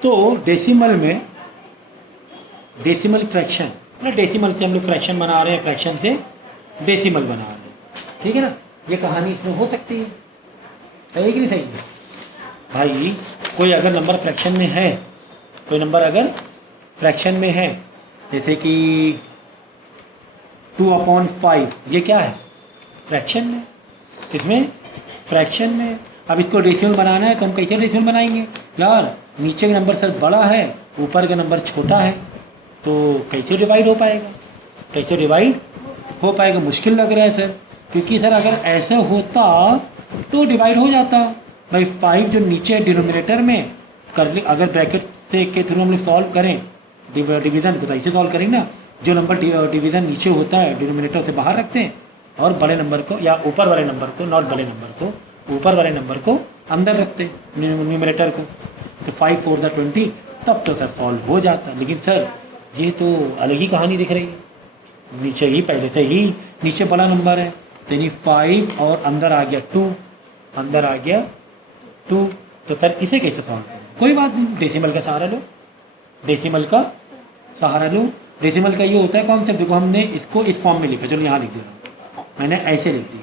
तो डेसिमल में decimal fraction मतलब डेसिमल से हम लोग फ्रैक्शन बना रहे हैं, फ्रैक्शन से डेसिमल बना रहे हैं, ठीक है ना। ये कहानी इसमें हो सकती है, सही कि नहीं सही है भाई। कोई अगर नंबर फ्रैक्शन में है, कोई नंबर अगर फ्रैक्शन में है, जैसे कि 2/5, ये क्या है फ्रैक्शन में, किसमें फ्रैक्शन में। अब इसको डेसिमल बनाना है तो हम कैसे डेसिमल बनाएंगे यार, नीचे का नंबर सर बड़ा है, ऊपर का नंबर छोटा है, तो कैसे डिवाइड हो पाएगा, कैसे डिवाइड हो पाएगा, मुश्किल लग रहा है सर। क्योंकि सर अगर ऐसा होता तो डिवाइड हो जाता भाई। 5 जो नीचे डिनोमिनेटर में कर ली, अगर ब्रैकेट से के थ्रू हम लोग सॉल्व करें डिवीज़न को, तो ऐसे सॉल्व करेंगे ना, जो नंबर डिवीज़न नीचे होता है डिनोमिनेटर से बाहर रखते हैं और बड़े नंबर को या ऊपर वाले नंबर को, नॉट बड़े नंबर को, ऊपर वाले नंबर को अंदर रखते हैं न्यूमरेटर को। तो 5 4 20, तब तो सर सॉल्व हो जाता। लेकिन सर ये तो अलग ही कहानी दिख रही है, नीचे ही पहले से ही नीचे बड़ा नंबर है, तो यानी 5 और अंदर आ गया 2, अंदर आ गया 2, तो सर इसे कैसे सॉल्व करें। कोई बात नहीं, डेसिमल का सहारा लो, डेसिमल का सहारा लो। डेसिमल का ये होता है कॉन्सेप्ट, देखो हमने इसको इस फॉर्म में लिखा, चलो यहाँ लिख दे रहा हूँ, मैंने ऐसे लिख दिया,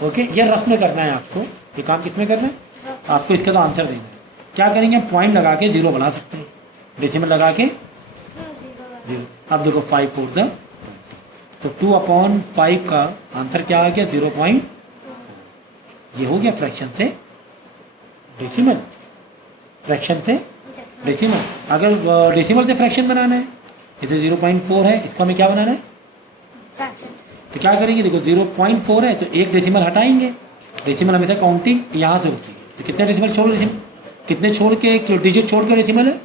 ओके। ये रफ में करना है आपको, ये काम किस में करना है आपको, इसका तो आंसर देना है। क्या करेंगे, पॉइंट लगा के 0 बढ़ा सकते हैं, डेसिमल लगा के 0। अब देखो 5 4 ज़ा, तो 2/5 का आंसर क्या आ गया 0.4। ये हो गया फ्रैक्शन से डेसिमल, फ्रैक्शन से डेसिमल। अगर डेसिमल से फ्रैक्शन बनाना है, इसे 0.4 है, इसको हमें क्या बनाना है फ्रैक्शन। तो क्या करेंगे, देखो 0.4 है तो एक डेसिमल हटाएंगे, डेसिमल हमेशा काउंटिंग यहाँ से होती है, तो कितने डेसिमल छोड़, डेसिमल कितने छोड़ के, डिजिट छोड़ के डेसिमल है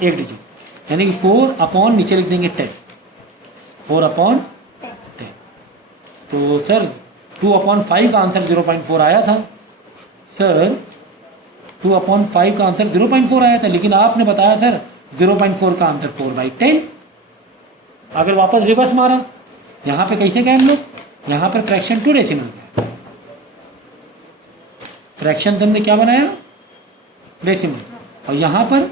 एक डिजिट, यानी कि 4/, नीचे लिख देंगे 10, 4/10। तो सर 2/5 का आंसर 0.4 आया था, सर 2/5 का आंसर 0.4 आया था, लेकिन आपने बताया सर 0.4 का आंसर 4/10। अगर वापस रिवर्स मारा, यहाँ पे कैसे गए हम लोग, यहाँ पर फ्रैक्शन टू डेसिमल, फ्रैक्शन हमने क्या बनाया डेसिमल, और यहाँ पर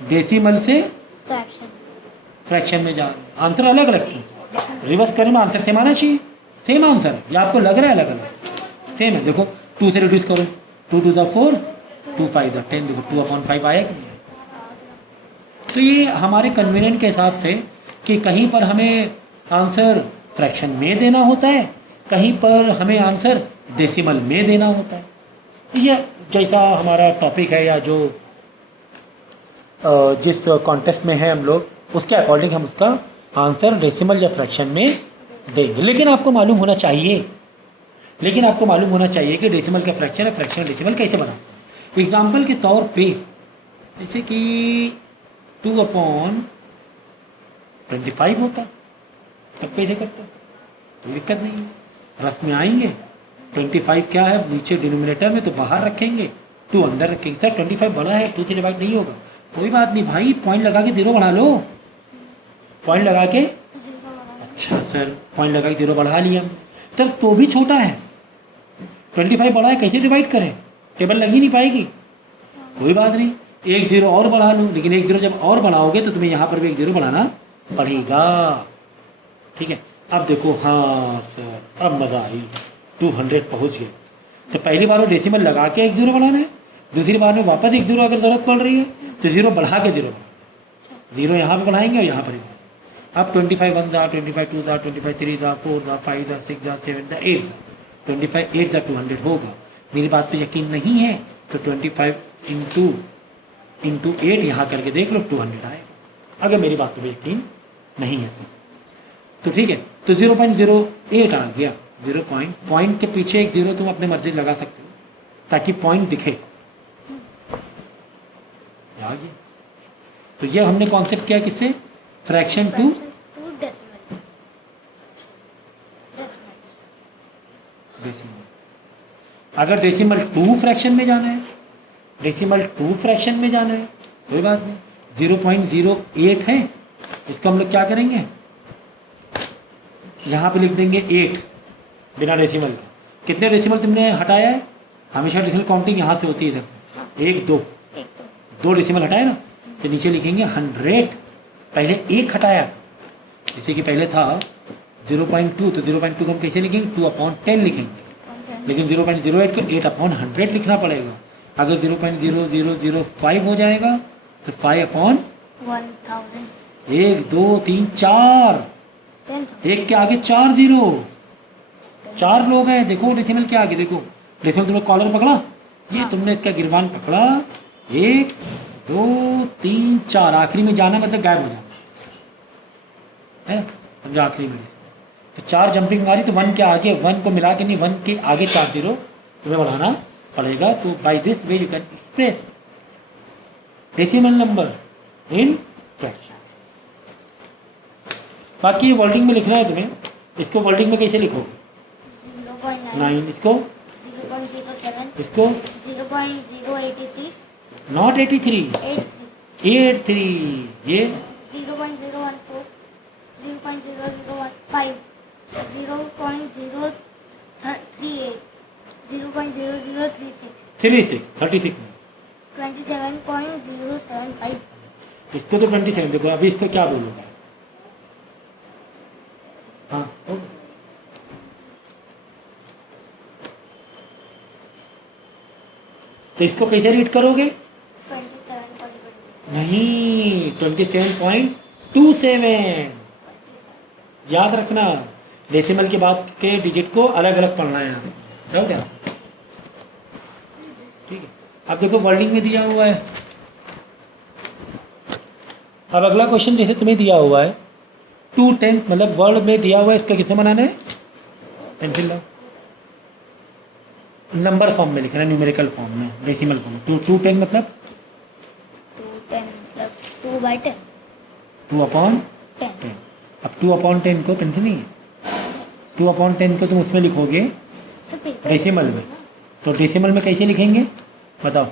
डेसिमल से फ्रैक्शन में जा, आंसर अलग अलग क्यों, रिवर्स करने में आंसर सेम आना चाहिए, सेम आंसर है, या आपको लग रहा है अलग अलग, सेम है। देखो 2 से रिड्यूस करो, 2 2 4, 2 5 10, देखो 2/5 आया कि नहीं। तो ये हमारे कन्वीनियंट के हिसाब से कि कहीं पर हमें आंसर फ्रैक्शन में देना होता है, कहीं पर हमें आंसर डेसिमल में देना होता है। ये जैसा हमारा टॉपिक है या जो जिस कॉन्टेक्स्ट में है हम लोग, उसके अकॉर्डिंग हम उसका आंसर डेसिमल या फ्रैक्शन में देंगे। लेकिन आपको मालूम होना चाहिए, कि डेसिमल का फ्रैक्शन है, फ्रैक्शन डेसिमल कैसे बना। एग्जाम्पल के तौर पे जैसे कि 2/25 होता, तब कैसे करते, कोई दिक्कत नहीं है, रफ में आएंगे। 25 क्या है, नीचे डिनोमिनेटर में, तो बाहर रखेंगे, 2 अंदर रखेंगे। सर 25 बड़ा है, 2 से डिवाइड नहीं होगा, कोई बात नहीं भाई, पॉइंट लगा के 0 बढ़ा लो, पॉइंट लगा के, अच्छा सर पॉइंट लगा के 0 बढ़ा लिया सर, तो भी छोटा है, 25 बड़ा है, कैसे डिवाइड करें, टेबल लग ही नहीं पाएगी, कोई बात नहीं, 1 0 और बढ़ा लो। लेकिन 1 0 जब और बढ़ाओगे तो तुम्हें यहाँ पर भी 1 0 बढ़ाना पड़ेगा, ठीक है। अब देखो, हाँ सर अब मज़ा आई, 200 पहुँच गए। तो पहली बार वो डेसिमल लगा के 1 0 बढ़ाना है, दूसरी बार में वापस 1 0 अगर ज़रूरत पड़ रही है तो 0 बढ़ा के 0 बढ़ाएंगे, 0 यहाँ पर बढ़ाएंगे और यहाँ पर। अब 25 1 ज़ा, 25 2 ज़ा, 25 3 ज़ा, 4 ज़ा, 5 ज़ा, 6 ज़ा, 7 ज़ा, 8 ज़ा, 25 8 ज़ा 200 होगा। मेरी बात पे यकीन नहीं है तो 25 इंटू 8 यहाँ करके देख लो, 200 आएगा। अगर मेरी बात पे यकीन नहीं है तो ठीक है। तो 0.08 आ गया, 0 पॉइंट के पीछे एक 0 तुम अपने मर्जी लगा सकते हो ताकि पॉइंट दिखे, आ गया। तो ये हमने कॉन्सेप्ट किया किससे, फ्रैक्शन टू डेसिमल। अगर डेसिमल 2 फ्रैक्शन में जाना है, कोई बात नहीं, 0.08 है, इसको हम लोग क्या करेंगे, यहाँ पे लिख देंगे 8 बिना डेसिमल का। कितने डेसिमल तुमने हटाया है, हमेशा डेसिमल काउंटिंग यहाँ से होती है इधर से, एक दो, दो डेसिमल हटाए ना, तो नीचे लिखेंगे 100। पहले एक हटाया, जैसे कि पहले था 0.2, तो 0.2 को हम कैसे लिखेंगे? 2/10 लिखेंगे। लेकिन 0.08 को 8/100 लिखना पड़ेगा। अगर 0.0005 हो जाएगा तो 5/1000। 1 2 3 4, एक के आगे 4 जीरो, 4 लोग हैं। देखो डेसिमल के आगे देखो, डेसिमल तुमने कॉलर पकड़ा, ये तुमने इसका गिरबान पकड़ा, 1 2 3 4, आखिरी में जाना मतलब गायब हो जाना है, समझो आखिरी में। तो 4 जंपिंग मारी तो 1 के आगे, 1 को मिला के नहीं, 1 के आगे 4 जीरो तुम्हें बढ़ाना पड़ेगा। तो by this way you can express decimal number in fraction. बाकी वर्डिंग में लिखना है तुम्हें, इसको वर्डिंग में कैसे लिखोगे? 9, इसको 0.07, इसको 0.083, नॉट 83, 83, ये 0.014, 0.0015, 0.038, 0.0036, 36 में 27.075, इसको तो 27 देखो। अभी इसको क्या बोलोगे? हाँ तो इसको कैसे रीड करोगे? 27.27, नहीं, 27.27। याद रखना, डेसिमल के बाद के डिजिट को अलग अलग पढ़ना है यहाँ, समझ गया? ठीक है। अब देखो वर्डिंग में दिया हुआ है। अब अगला क्वेश्चन जैसे तुम्हें दिया हुआ है 2/10, मतलब वर्ड में दिया हुआ है, इसका कितना बनाना है? पेंसिल लो, नंबर फॉर्म में लिखना है, न्यूमेरिकल फॉर्म में, डेसिमल फॉर्म में। 2/10 मतलब 210 मतलब 2/10, 2/10। अब 2/10 को पेंसिल नहीं है, 2/10 को तुम उसमें लिखोगे डेसिमल में, तो डेसिमल में कैसे लिखेंगे बताओ?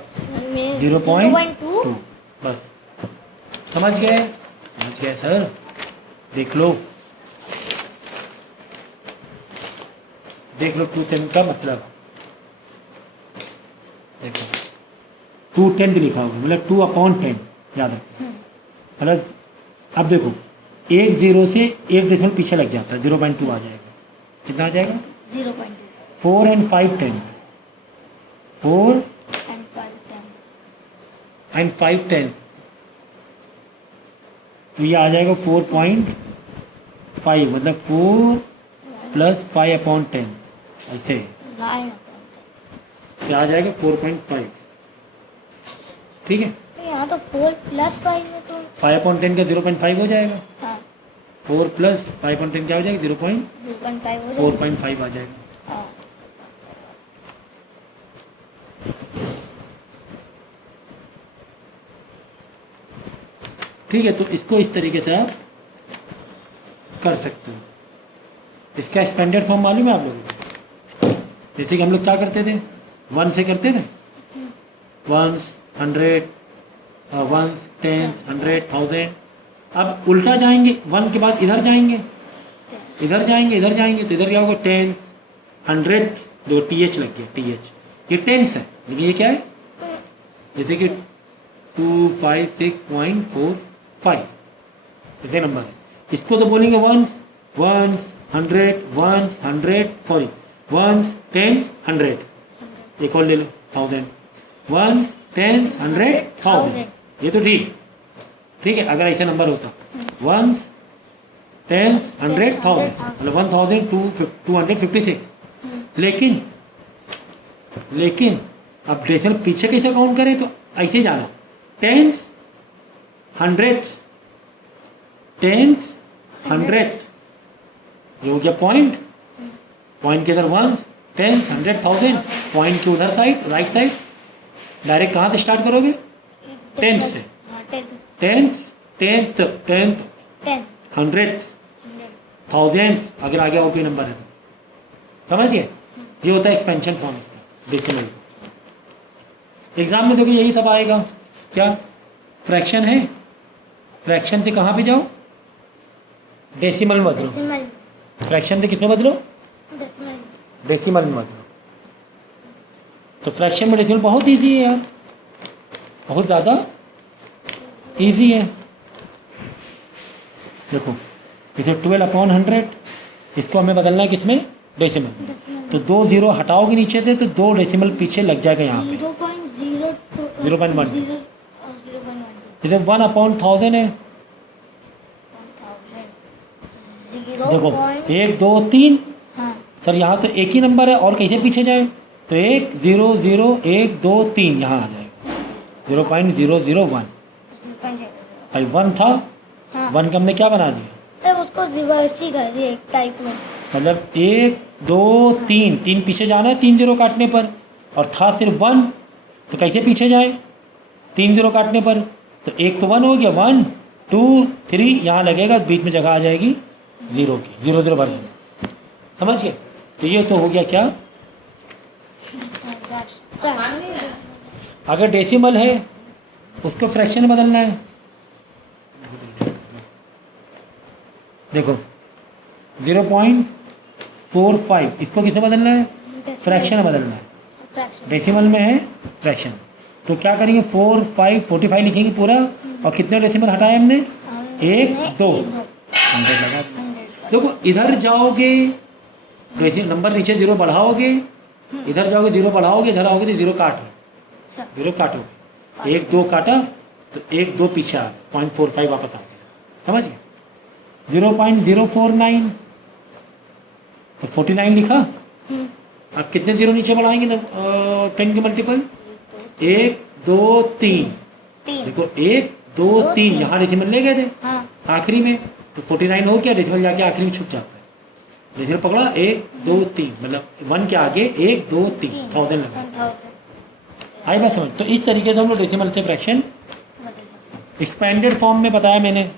0.2। बस समझ गए? समझ गए सर? देख लो 2/10 का मतलब देखो, 2/10 लिखा होगा मतलब 2/10, याद रखो। मतलब अब देखो, एक जीरो से एक डेसिमल पीछे लग जाता है, 0.2 आ जाएगा। कितना आ जाएगा? 0.0 4 and 5/10, 4 and 5/10, तो ये आ जाएगा 4.5, मतलब 4 + 5/10, ऐसे क्या आ जाएगा? 4.5। ठीक है, यहाँ तो 4 + 5 में तो 5/10 का 0.5 हो जाएगा, हाँ 4 + 5/10 क्या हो जाएगा? 0.5 हो जाएगा। 4.5 आ जाएगा। हाँ ठीक है, तो इसको इस तरीके से आप कर सकते हो। इसका एक्सपेंडेड फॉर्म मालूम है आप लोगों को? जैसे कि हम लोग क्या करते थे, 1 से करते थे, 1s 100, 1s 10s 100 1000। अब उल्टा जाएंगे, 1 के बाद इधर जाएंगे, इधर जाएंगे, इधर जाएंगे, तो इधर क्या होगा? 10th 100th, दो TH लग गया, TH, ये टेंस है, लेकिन ये क्या है? जैसे कि 256.45 ऐसे नंबर है। इसको तो बोलेंगे 1s 100 सॉरी 1s 10s 100, एक और ले लो 1000, 1s 10s 100 1000, ये तो ठीक है। अगर ऐसा नंबर होता 1s 10s 100 1000, मतलब 1256, लेकिन अब डेसिमल पीछे कैसे काउंट करें? तो ऐसे जाना, 10s 100s 10s 100s, ये हो गया पॉइंट के इधर 1s 10s 100 1000, पॉइंट के उधर साइड राइट साइड डायरेक्ट कहाँ से स्टार्ट करोगे? 10 से, 10th 100th 1000, अगर आगे और कोई नंबर है तो, समझिए? ये होता है एक्सपेंशन फॉर्म डेसिमल। एग्जाम में देखो यही सब आएगा। क्या फ्रैक्शन है? फ्रैक्शन से कहाँ पे जाओ? डेसिमल में बदलो। फ्रैक्शन से कितने बदलो? डेसिमल में बदलो। तो फ्रैक्शन में डेसिमल बहुत ईजी है यार, बहुत ज़्यादा इजी है। देखो इसे 12/100 इसको हमें बदलना है किसमें, डेसिमल में। तो 2 0 हटाओगे नीचे से तो 2 डेसिमल पीछे लग जाएगा यहाँ पे 0.1 इसे 1/1000 है। देखो 1 2 3 सर यहाँ तो एक ही नंबर है और कैसे पीछे जाए, तो 1 0 0 1 2 3 यहाँ आ जाएगा 0.001 भाई 1 था। 1 का हमने क्या बना दिया, तब उसको रिवर्स ही कर दिया एक टाइप में। मतलब 1 2 3 3 पीछे जाना है 3 0 काटने पर, और था सिर्फ 1 तो कैसे पीछे जाए 3 0 काटने पर, तो एक तो 1 हो गया 1 2 3 यहाँ लगेगा, बीच में जगह आ जाएगी 0 की, 0 0 भर देना, समझ गए। तो ये तो हो गया क्या, अगर डेसिमल है उसको फ्रैक्शन में बदलना है। देखो 0.45 इसको किसमें बदलना है, फ्रैक्शन में बदलना है। डेसिमल में है फ्रैक्शन, तो क्या करेंगे 4 5 45 लिखेंगे पूरा, और कितने डेसिमल हटाए हमने 1 2 100 लगा दिया। देखो इधर जाओगे डेसिमल नंबर नीचे 0 बढ़ाओगे, इधर जाओगे 0 बढ़ाओगे, इधर आओगे तो 0 काटो 0 काटोगे, 1 2 काटा तो 1 2 पीछे आ गया 0.45 वापस आ गया, समझ गए। 0.049 तो 49 लिखा। अब कितने 0 नीचे बढ़ाएंगे ना 10 के मल्टीपल 1 2 3 देखो 1 2 3 यहाँ डेसिमल ले गए थे आखिरी में, तो 49 हो गया, डेसिमल जाके आखिरी में छुप जाता है, डेसिमल पकड़ा 1 2 3 मतलब 1 के आगे 1 2 3 1000 लगा। आई बात समझ। तो इस तरीके से हम लोग डेसिमल से फ्रैक्शन एक्सपेंडेड फॉर्म में बताया मैंने।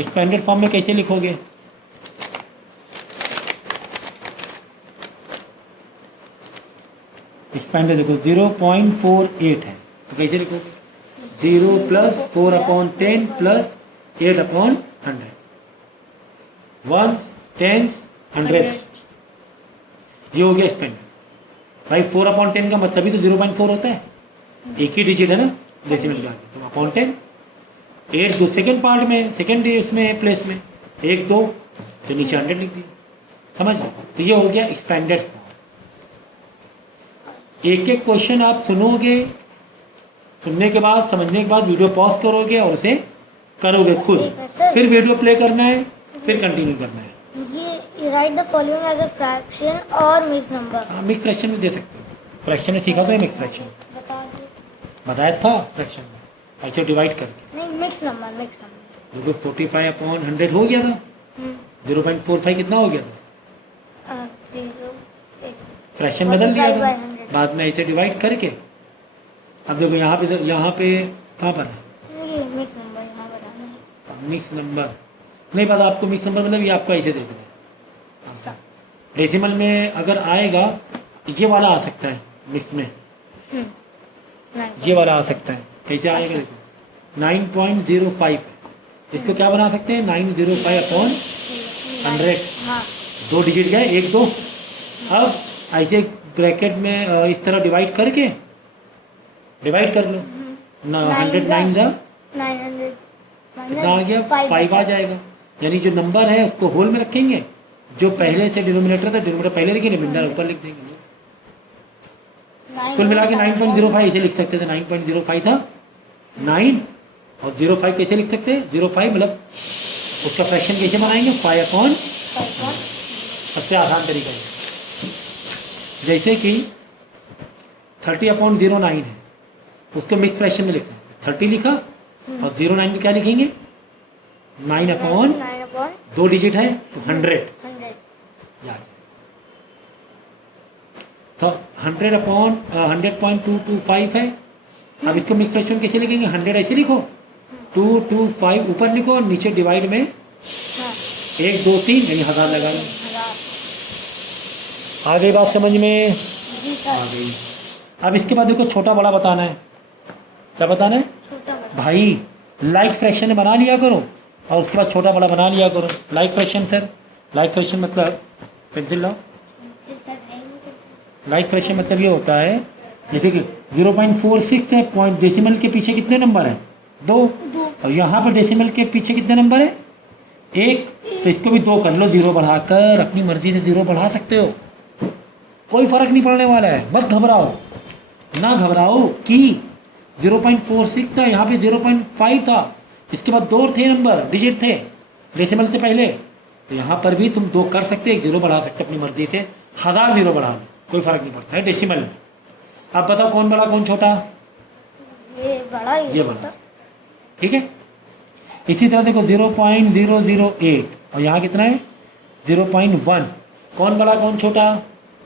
एक्सपेंडेड फॉर्म में कैसे लिखोगे, एक्सपेंडेड देखो 0.48 है तो कैसे लिखोगे 0 + 4/10 + 8/100 1 10 100 ये हो गया एक्सपेंडेड। भाई 4/10 का मतलब ही तो 0.4 होता है, एक ही डिजिट है ना डेसिमल के आगे, तो अपॉन 10 8 दो सेकेंड पार्ट में सेकेंड इसमें प्लेस में 1 2 तो नीचे 100 लिख दिया, समझ लो। तो ये हो गया एक्सपेंडेड फॉर्म। एक एक क्वेश्चन आप सुनोगे, सुनने के बाद समझने के बाद वीडियो पॉज करोगे और उसे करोगे खुद, फिर वीडियो प्ले करना है, फिर कंटिन्यू करना है। ये write the following as a fraction और मिक्स नंबर। हाँ मिक्स फ्रैक्शन भी दे सकते हो, फ्रैक्शन में सीखा तो है मिक्स फ्रैक्शन, बता दो बताया था फ्रैक्शन में ऐसे डिवाइड करके। नहीं मिक्स नंबर देखो 45/100 हो गया था, 0.45 कितना हो गया था, फ्रैक्शन बदल दिया था बाद में ऐसे डिवाइड करके। अब देखो यहाँ पे कहाँ पर है ये मिक्स नंबर यहाँ बनाना है। मिक्स नंबर नहीं पता आपको, मिक्स नंबर मतलब ये आपको ऐसे दे देंगे। डेसिमल में अगर आएगा ये वाला आ सकता है मिक्स में, ये वाला आ सकता है, कैसे आएगा देखो 9.05 है, इसको क्या बना सकते हैं 905/100 दो डिजिट गए 1 2। अब ऐसे ब्रैकेट में इस तरह डिवाइड करके डिवाइड कर लो 100 9 कितना आ गया 5 आ जाएगा, यानी जो नंबर है उसको होल में रखेंगे, जो पहले से डिनोमिनेटर था डिनोमिनेटर पहले लिखेंगे, रिमाइंडर ऊपर लिख देंगे। कुल मिला के 9.05 ऐसे लिख सकते थे, 9.05 था 9 और 05 कैसे लिख सकते हैं 05 मतलब उसका फ्रैक्शन कैसे बनाएंगे 5/, सबसे आसान तरीका है। जैसे कि 30/09 है उसको मिक्स फ्रैक्शन में लिखना है, 30 लिखा और 09 में क्या लिखेंगे 9/, 2 डिजिट है तो 100 याद। तो 100/100.225 है। अब इसको मिक्स फ्रैक्शन कैसे लिखेंगे 100 ऐसे लिखो 225 ऊपर लिखो और नीचे डिवाइड में 1 2 3 यानी 1000 लगा लो। आ गई बात समझ में, आ गई। अब इसके बाद देखो छोटा बड़ा बताना है, क्या बताना है भाई लाइक फ्रैक्शन में बना लिया करो और उसके बाद छोटा बड़ा बना लिया करो। Like fraction sir, like fraction मतलब पेंसिल लाओ, लाइक फ्रैक्शन मतलब ये होता है जैसे कि 0.46 है, पॉइंट डेसिमल के पीछे कितने नंबर हैं? 2। और यहाँ पर डेसिमल के पीछे कितने नंबर है? 1। तो इसको भी 2 कर लो, 0 बढ़ाकर। अपनी मर्जी से 0 बढ़ा सकते हो, कोई फ़र्क नहीं पड़ने वाला है। मत घबराओ, ना घबराओ कि 0.46 था, यहाँ पे 0.5 था, इसके बाद 2 थे नंबर, डिजिट थे डेसिमल से पहले। तो यहाँ पर भी तुम 2 कर सकते हो, 1 0 बढ़ा सकते हो अपनी मर्जी से। 1000 0 बढ़ा लो, कोई फ़र्क नहीं पड़ता है डेसिमल में। अब बताओ कौन बड़ा कौन छोटा? ये बड़ा, ये बड़ा, ठीक है। इसी तरह देखो 0.008 और यहाँ कितना है? 0.1। कौन बड़ा कौन छोटा?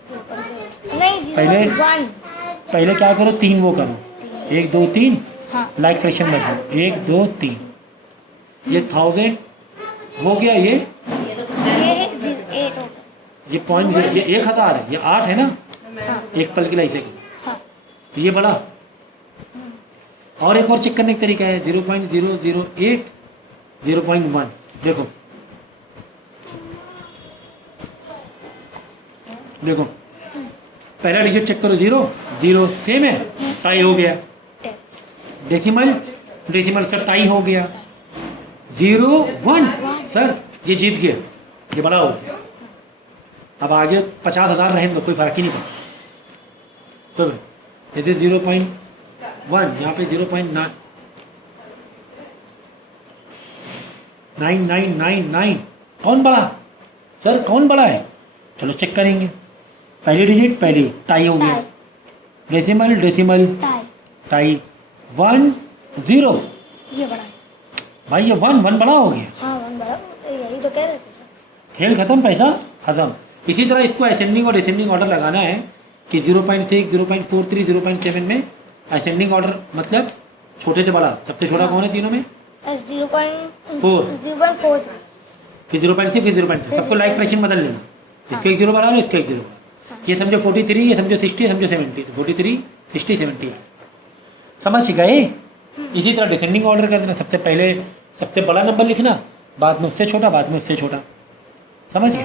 नहीं, पहले क्या करो, 3 वो करो, 1 2 3, हाँ। लाइक फ्रैक्शन में करो, 1 2 3। ये 1000 हो गया, ये 8 होगा। ये 0.0, ये 1000 है, ये 8 है ना, हाँ। एक पल की लाई से। हाँ। तो ये बड़ा। और एक और चेक करने का तरीका है, 0.008 0.1। देखो देखो, पहला डिजिट चेक करो, 0 0 सेम है, टाई हो गया। डेसिमल डेसिमल सर टाई हो गया। 0 1 सर ये जीत गया, ये बड़ा हो गया। अब आगे 50,000 रहेंगे तो कोई फर्क ही नहीं पड़ता। तो जैसे 0.1 यहाँ पे 0.9999। कौन बड़ा सर, कौन बड़ा है? चलो चेक करेंगे। पहली डिजिट पहली टाई हो गया, डेसिमल डेसिमल टाई 1 0। ये बड़ा है भाई, ये 1 1 बड़ा हो गया। हाँ, 1 बड़ा, यही तो कह रहे थे सर। खेल खत्म, पैसा हजम। इसी तरह इसको असेंडिंग और डिसेंडिंग ऑर्डर लगाना है कि 0.6 0.43 0.7 में असेंडिंग ऑर्डर, मतलब छोटे से बड़ा। सबसे छोटा कौन है तीनों में? 0.4, फिर 0.6 फिर 0.6। सबको लाइक फ्रैक्शन बदल लेना, इसको 1 0 बढ़ा लो, इसको 1 0 बढ़ा। ये समझो 43, ये समझो 60, समझो 70। तो 43 60 70 समझ गए। इसी तरह डिसेंडिंग ऑर्डर कर देना, सबसे पहले सबसे बड़ा नंबर लिखना, बाद में उससे छोटा, बाद में उससे छोटा। समझ गए?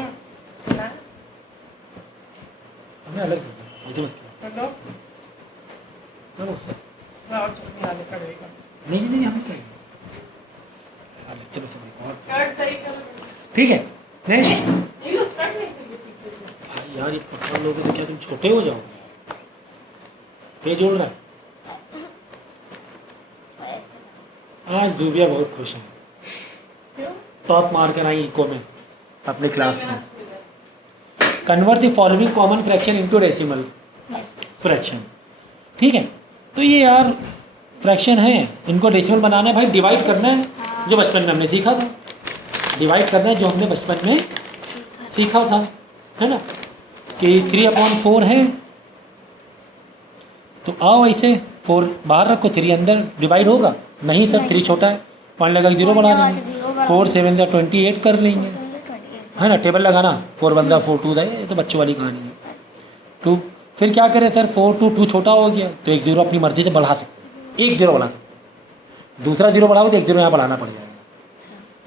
हमें अलग ऐसे मत करो। चलो सर, नहीं नहीं हमें क्या है? चलो सर, ठीक है। नेक्स्ट भाई यार, ये पकड़ लोगे तो क्या तुम छोटे हो जाओगे? पेज जोड़ रहा है। आज जूबिया बहुत खुश है, टॉप मार्कर आई इको में अपने क्लास में। Convert the following common fraction into decimal fraction. ठीक है, तो ये यार फ्रैक्शन है, इनको डेसिमल बनाना है भाई, डिवाइड करना है, जो बचपन में हमने सीखा था। डिवाइड करना है जो हमने बचपन में सीखा था, है ना, कि 3/4 है। तो आओ ऐसे 4 बाहर रखो, 3 अंदर, डिवाइड होगा नहीं सर, 3 छोटा है, 1 लगा 0 बढ़ा देंगे। 4 7 28 कर लेंगे, है ना। टेबल लगाना, 4 1 4 2 ये तो बच्चों वाली कहानी है। 2 फिर क्या करें सर, 4 2 2 छोटा हो गया, तो 1 0 अपनी मर्जी से बढ़ा सकते हैं, 1 0 बढ़ा सकते हैं। दूसरा 0 बढ़ाओ तो 1 0 यहाँ बढ़ाना पड़ जाएगा,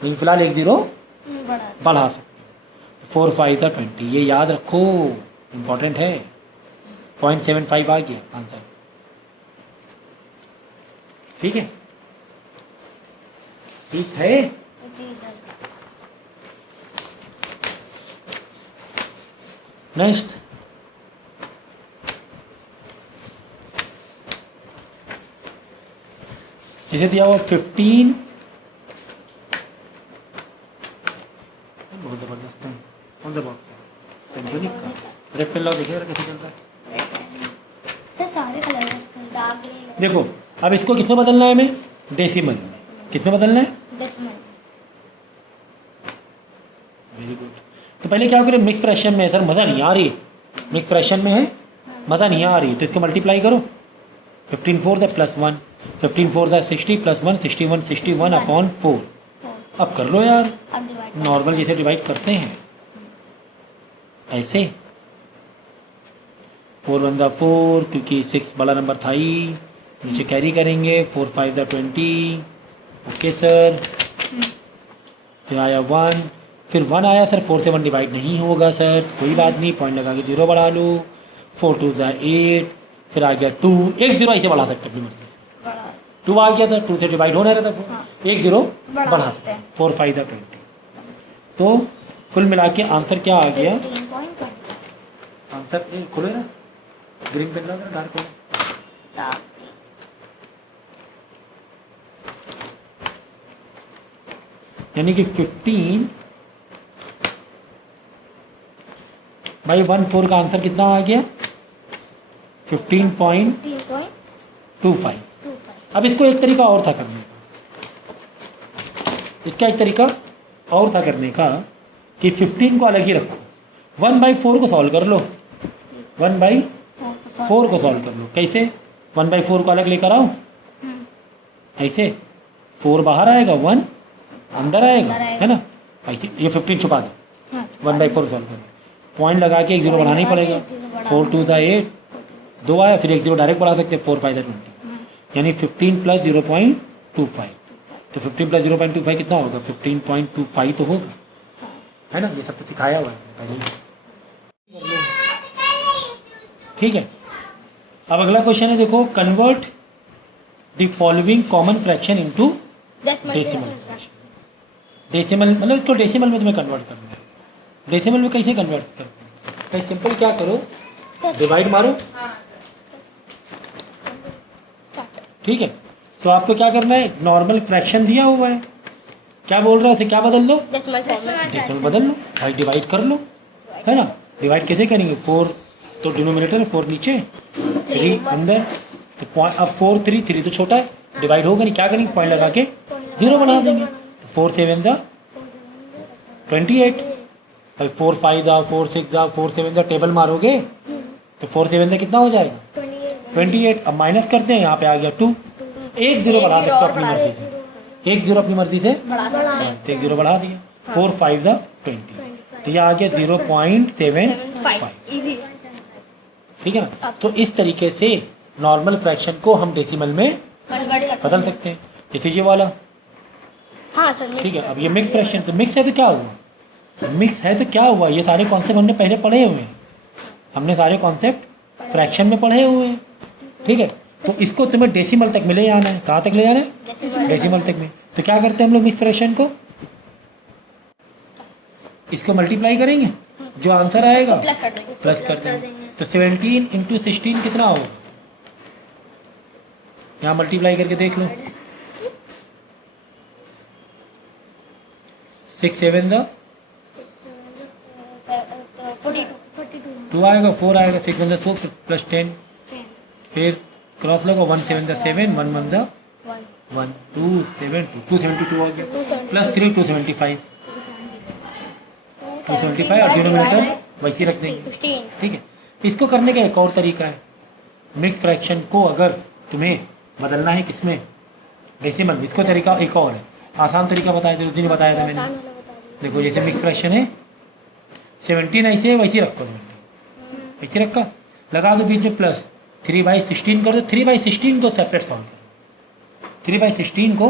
लेकिन फिलहाल 1 0 बढ़ा सकते हैं। 4 5 20, ये याद रखो, इम्पॉर्टेंट है। 0.75 आ गया आंसर, ठीक है। ठीक है, जी सर। नेक्स्ट इसे दिया हुआ 15, बहुत जबरदस्त है। कौन सा बॉक्स है? पेंटोनिक का रेड पेन लाओ, देखिए कैसे चलता है। सर सारे कलर डार्क ग्रीन। देखो अब इसको किसमें बदलना है हमें? डेसिमल। किसमें बदलना है? डेसिमल। Very good. तो पहले क्या करें, मिक्स फ्रैक्शन में है सर, मज़ा नहीं आ रही है, मिक्स फ्रैक्शन में है, मज़ा नहीं आ रही है, तो इसको मल्टीप्लाई करो। 15 4 +1, 15 4 60 +1 61 61/4। अब कर लो यार, अब डिवाइड नॉर्मल जैसे डिवाइड करते हैं ऐसे। 4 1 4, क्योंकि 6 बड़ा नंबर था ही, नीचे कैरी करेंगे। 4 5 20। ओके सर, फिर आया 1, फिर 1 आया सर, 4 से 1 डिवाइड नहीं होगा सर, कोई बात नहीं, पॉइंट लगा के 0 बढ़ा लो। 4 2 8, फिर आ गया 2, एक जीरो ऐसे बढ़ा सकते अपनी मर्जी से। 2 आ गया था, 2 से डिवाइड होना रहता था, एक जीरो बढ़ा सकते हैं। 4 5 20। तो कुल मिला के आंसर क्या आ गया? आंसर खोलो ना, ग्रीन पेन लगा डार्क पेन। यानी कि 15 बाई 1/4 का आंसर कितना आ गया? 15.25। अब इसको एक तरीका और था करने का, इसका एक तरीका और था करने का कि 15 को अलग ही रखो, 1/4 को सॉल्व कर लो, 1/4 को सॉल्व कर लो। कैसे? 1/4 को अलग लेकर आओ, ऐसे 4 बाहर आएगा, 1 अंदर आएगा, है ना? ऐसे ये 15 छुपा दो, 1/4 सॉल्व करो, पॉइंट लगा के एक जीरो बढ़ाना ही पड़ेगा। 4 2 8, 2 आया, फिर एक जीरो डायरेक्ट बढ़ा सकते हैं, 4 5 20, यानी 15 + 0.25। तो 15 + 0.25 कितना होगा? 15.25 तो होगा, है ना? ये सब तो सिखाया हुआ है पहले। ठीक है, अब अगला क्वेश्चन है, देखो, convert the following common fraction into decimal fraction. Decimal मतलब इसको डेसिमल में तुम्हें कन्वर्ट करना है। डेसिमल में कैसे कन्वर्ट करते हैं? कहीं सिंपल क्या करो, डिवाइड मारो, ठीक है? तो आपको क्या करना है, नॉर्मल फ्रैक्शन दिया हुआ है, क्या बोल रहा है, उसे क्या बदल दो, डेसिमल बदल लो, भाई डिवाइड कर लो, है ना? डिवाइड कैसे करेंगे? 4 तो डिनोमिनेटर है, 4 नीचे, 3 अंदर, तो पॉइंट, अब 4 3 3 तो छोटा है, डिवाइड होगा नहीं, क्या करेंगे, पॉइंट लगा के 0 बना देंगे। तो 4 7 = 28, भाई 4 5 = 4 6 = 4 7 टेबल मारोगे तो 4 7 कितना हो जाएगा? 28। अब माइनस करते हैं, यहाँ पे आ गया 2, एक जीरो बढ़ा सकते हो अपनी मर्जी से, एक जीरो अपनी मर्जी से तो एक जीरो बढ़ा दिया, 4 5 = 20, तो ये आ गया 0.75, ठीक है ना? तो इस तरीके से नॉर्मल फ्रैक्शन को हम डेसिमल में बदल सकते हैं, जैसे ये वाला, हाँ सर, ठीक है? अब ये मिक्स फ्रैक्शन, तो मिक्स है तो क्या हुआ, मिक्स है तो क्या हुआ, ये सारे कॉन्सेप्ट हमने पहले पढ़े हुए हैं, हमने सारे कॉन्सेप्ट फ्रैक्शन में पढ़े हुए हैं, ठीक है? तो इसको तुम्हें डेसिमल तक में ले जाना है, कहाँ तक ले जाना है? डेसिमल तक में। तो क्या करते हैं हम लोग मिक्स फ्रैक्शन को, इसको मल्टीप्लाई करेंगे, जो आंसर आएगा प्लस कर देंगे। तो 17 × 16 कितना होगा, यहाँ मल्टीप्लाई करके देख लो, 6 7 = 2 आएगा, 4 आएगा, 6 1 = 4 + 10, फिर क्रॉस लगा, 1 7 = 7, 1 1 = 1, 2 7 2 272 हो गया, +3 275, 275 और डिनोमिनेटर वैसे रख देंगे, ठीक है? इसको करने का एक और तरीका है, मिक्स फ्रैक्शन को अगर तुम्हें बदलना है किसमें, डेसिमल, इसको तरीका एक और है, आसान तरीका बताया था उस दिन, बताया था मैंने। देखो, जैसे मिक्स फ्रैक्शन है, 17 ऐसे वैसे रखो, वैसे रखा, लगा दो बीच में प्लस, 3/16 कर दो, 3/16 को सेपरेट सॉल्व करो, 3/16 को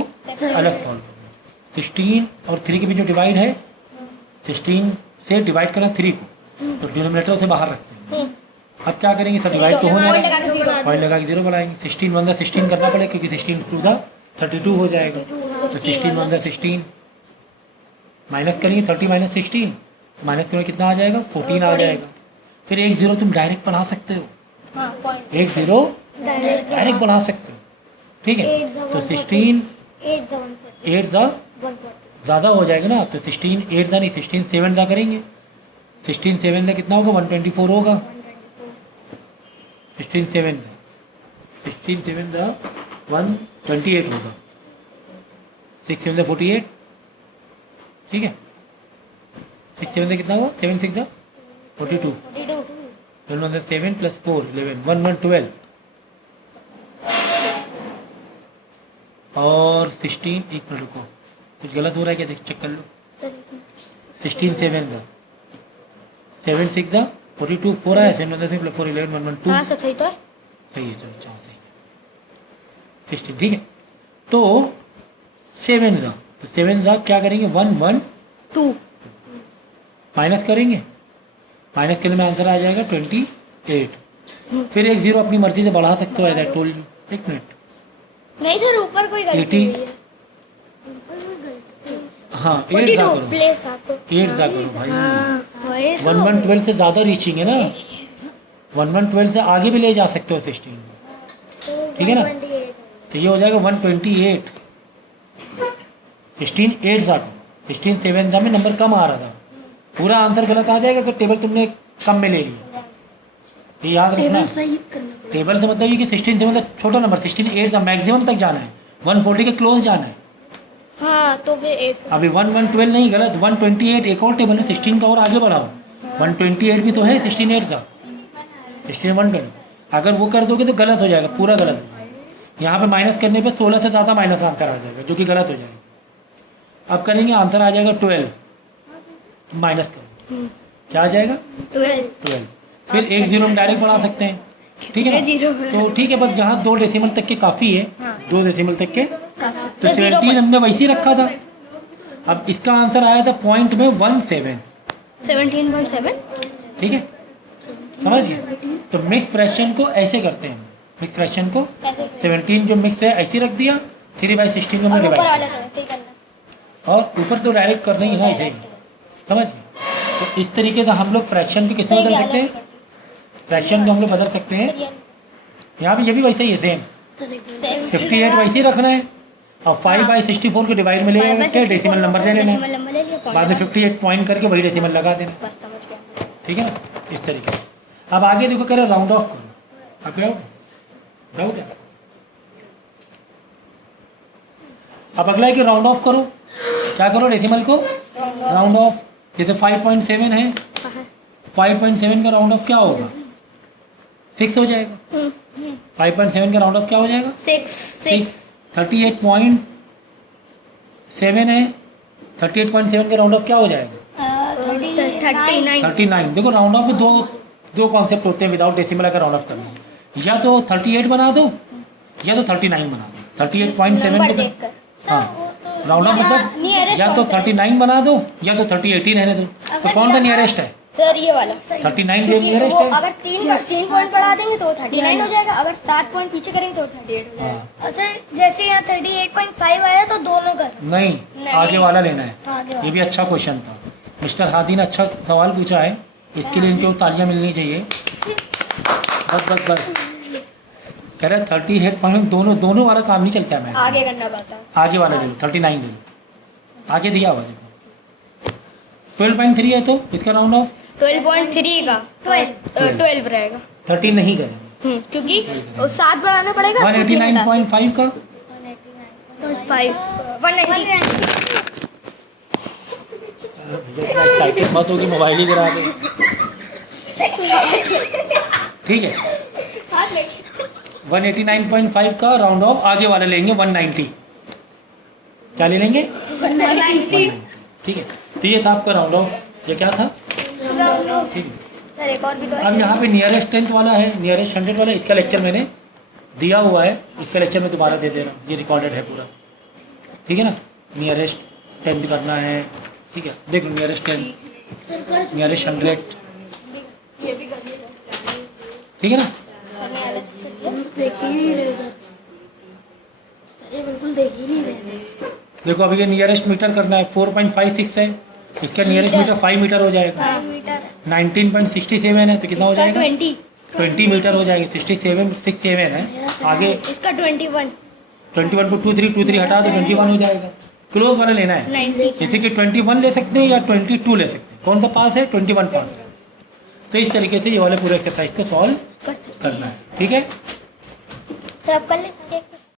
अलग सॉल्व करो, 16 और 3 के बीच में डिवाइड है, 16 से डिवाइड करना 3 को, तो डिनोमिनेटर से बाहर रखते हैं। अब क्या करेंगे, सब डिवाइड तो होना है, पॉइंट लगा के 0 बढ़ाएंगे, 16 1 = 16 करना पड़ेगा, क्योंकि 16 2 = 32 हो जाएगा, तो 16 1 = 16, माइनस करेंगे 30 - 16, तो माइनस करेंगे कितना आ जाएगा, 14 आ जाएगा। फिर एक जीरो तुम डायरेक्ट बढ़ा सकते हो, एक जीरो डायरेक्ट बढ़ा सकते हो, ठीक है? तो 16 8 ज़्यादा हो जाएगा ना, तो 16 8 नहीं, 16 7 करेंगे, 16 7 कितना होगा, 124 होगा, 16 7 128 होगा, 6 7 48, ठीक है? 6 7 कितना हुआ, 7 6 42, 12 7 + 4 11, 1 1 12, और 16, एक मिनट रुको, कुछ गलत हो रहा है क्या, देख चेक कर लो, 16 7 7 6 42, 4 आया, 7 1 + 4 11 1 1 2, हाँ सर, सही तो है, सही है, चलो चलो सही है, 16, ठीक है? तो 7 तो 7 क्या करेंगे, 1 1 2, माइनस करेंगे, माइनस करने में आंसर आ जाएगा 28, फिर एक जीरो अपनी मर्जी से बढ़ा सकते हो, एज आई टोल्ड यू। एक मिनट, नहीं सर, ऊपर कोई गलती 80 हुई है। हाँ 8 जा 42 करो, प्लेस आपको। 8 जा करो भाई। हाँ वही तो। 1112 से ज़्यादा रीचिंग है ना, 1112 से आगे भी ले जा सकते हो 16 को, ठीक है ना। तो ये हो जाएगा 128, 16 8 जा करो, 16 7 जा में नंबर कम आ रहा था, पूरा आंसर गलत आ जाएगा अगर टेबल तुमने कम में ले लिया। ये याद रखना, टेबल से मतलब ये कि 16 से मतलब छोटा नंबर, 16 8 का मैक्सिमम तक जाना है, 140 के क्लोज जाना है। हाँ तो फिर 8 अभी 1112 नहीं, गलत, 128 एक और टेबल है, 16 का और आगे बढ़ाओ, 128 भी तो है 16 8 का, 16 120, अगर वो कर दोगे तो गलत हो जाएगा, पूरा गलत हो जाएगा। यहाँ पे माइनस करने पे 16 से ज़्यादा माइनस आंसर आ जाएगा, जो कि गलत हो जाएगा। अब करेंगे, आंसर आ जाएगा 12, माइनस करो, क्या आ जाएगा 12। फिर एक जीरो में डायरेक्ट बढ़ा सकते हैं, ठीक है ना। तो ठीक है, बस यहाँ 2 डेसिमल तक के काफ़ी है, 2 डेसिमल तक के। तो 17 हमने वैसे ही रखा था। अब इसका आंसर आया था पॉइंट में 17, 17.7। ठीक है, समझ गए। तो मिक्स फ्रैक्शन को ऐसे करते हैं, मिक्स फ्रैक्शन को 17 जो मिक्स है ऐसे रख दिया, 3/16 को हमने और ऊपर डिवाइड, वाले तो ऐसे ही करना। और ऊपर तो डायरेक्ट करना ही ना, ऐसे ही, समझ गए। तो इस तरीके से हम लोग फ्रैक्शन को किसमें बदल सकते हैं, फ्रैक्शन को हम लोग बदल सकते हैं। यहाँ पे ये भी वैसे ही है, सेम 58 वैसे ही रखना है, और 5/64 को डिवाइड में ले करके डेसिमल नंबर ले लेना है, बाद में 58 पॉइंट करके वही डेसिमल लगा देना, बस समझ गया। ठीक है ना, इस तरीके से। अब आगे देखो, कह रहे राउंड ऑफ करो, अब डाउट है। अब अगला है कि राउंड ऑफ करो, क्या करो, डेसिमल को राउंड ऑफ। जैसे 5.7 है, 5.7 का राउंड ऑफ क्या होगा, 6 हो जाएगा। 5.7 का राउंड ऑफ क्या हो जाएगा, 6। 38.7 है, 38.7 का राउंड ऑफ क्या हो जाएगा, 39। 39। देखो राउंड ऑफ में दो कॉन्सेप्ट होते हैं विदाउट डेसिमल अगर राउंड ऑफ करना है, या तो 38 बना दो या तो 39 बना दो। 38.7 नंबर को देखकर। हाँ, राउंड ऑफ मतलब नियरेस्ट या तो कौन सा है? 39 बना दो या तो 38 ही रहने दो। तो कौन सा नियरेस्ट है, सर ये वाला 39 जो क्योंकि नियरेस्ट वो है। अगर 3 पॉइंट बढ़ा देंगे तो 39 हो जाएगा, अगर 7 पॉइंट पीछे करेंगे तो 38 हो जाएगा। हाँ, और सर जैसे यहाँ 38.5 आया तो दोनों का नहीं, आगे वाला लेना है। ये भी अच्छा क्वेश्चन था, मिस्टर हादी ने अच्छा सवाल पूछा है, इसके लिए इनको तालियां मिलनी चाहिए। बस बस बस, कह रहे 38 पॉइंट, दोनों वाला काम नहीं चलता है। मैं आगे करना पड़ता है। आगे वाला ले लो, 39 ले लो, आगे दिया हुआ देखो 12.3 है तो इसका राउंड ऑफ 12.3 का 12 रहेगा। 13 नहीं करेंगे, क्योंकि 7 बढ़ाना पड़ेगा। 189.5 का 190। एक्साइटेड मत होगी, मोबाइल ही गिरा दो, ठीक है। 189.5 का राउंड ऑफ आगे वाला लेंगे 190, क्या ले लेंगे 190, ठीक है। तो ये था आपका राउंड ऑफ, ये क्या था, ठीक है। सर एक और भी तो अब यहाँ पे नियरेस्ट 10th वाला है, नियरेस्ट 100 वाला, इसका लेक्चर मैंने दिया हुआ है, इसका लेक्चर मैं दोबारा दे दे रहा हूँ, ये रिकॉर्डेड है पूरा, ठीक है ना। नियरेस्ट 10th करना है, ठीक है। देखो नियरेस्ट 10, नियरेस्ट 100, ये भी कर लिया। ठीक है ना। देख ही नहीं रहे उधर, ये बिल्कुल देख ही नहीं रहे। देखो अभी ये नियरेस्ट मीटर करना है, 4.56 है, इसका नियरेस्ट मीटर 5 मीटर हो जाएगा। 19.67 है तो कितना हो जाएगा, 20 मीटर हो जाएगी। 67 है, आगे इसका 21 को 23 हटा दो, 21 हो जाएगा। क्लोज वाला लेना है, 90। जैसे कि 21 ले सकते हैं या 22 ले सकते हैं, कौन सा पास है, 21 पास है। तो इस तरीके से ये वाले पूरे एक्सरसाइज को सॉल्व कर सकते करना है, ठीक है। सर आप कर ले सकते हैं।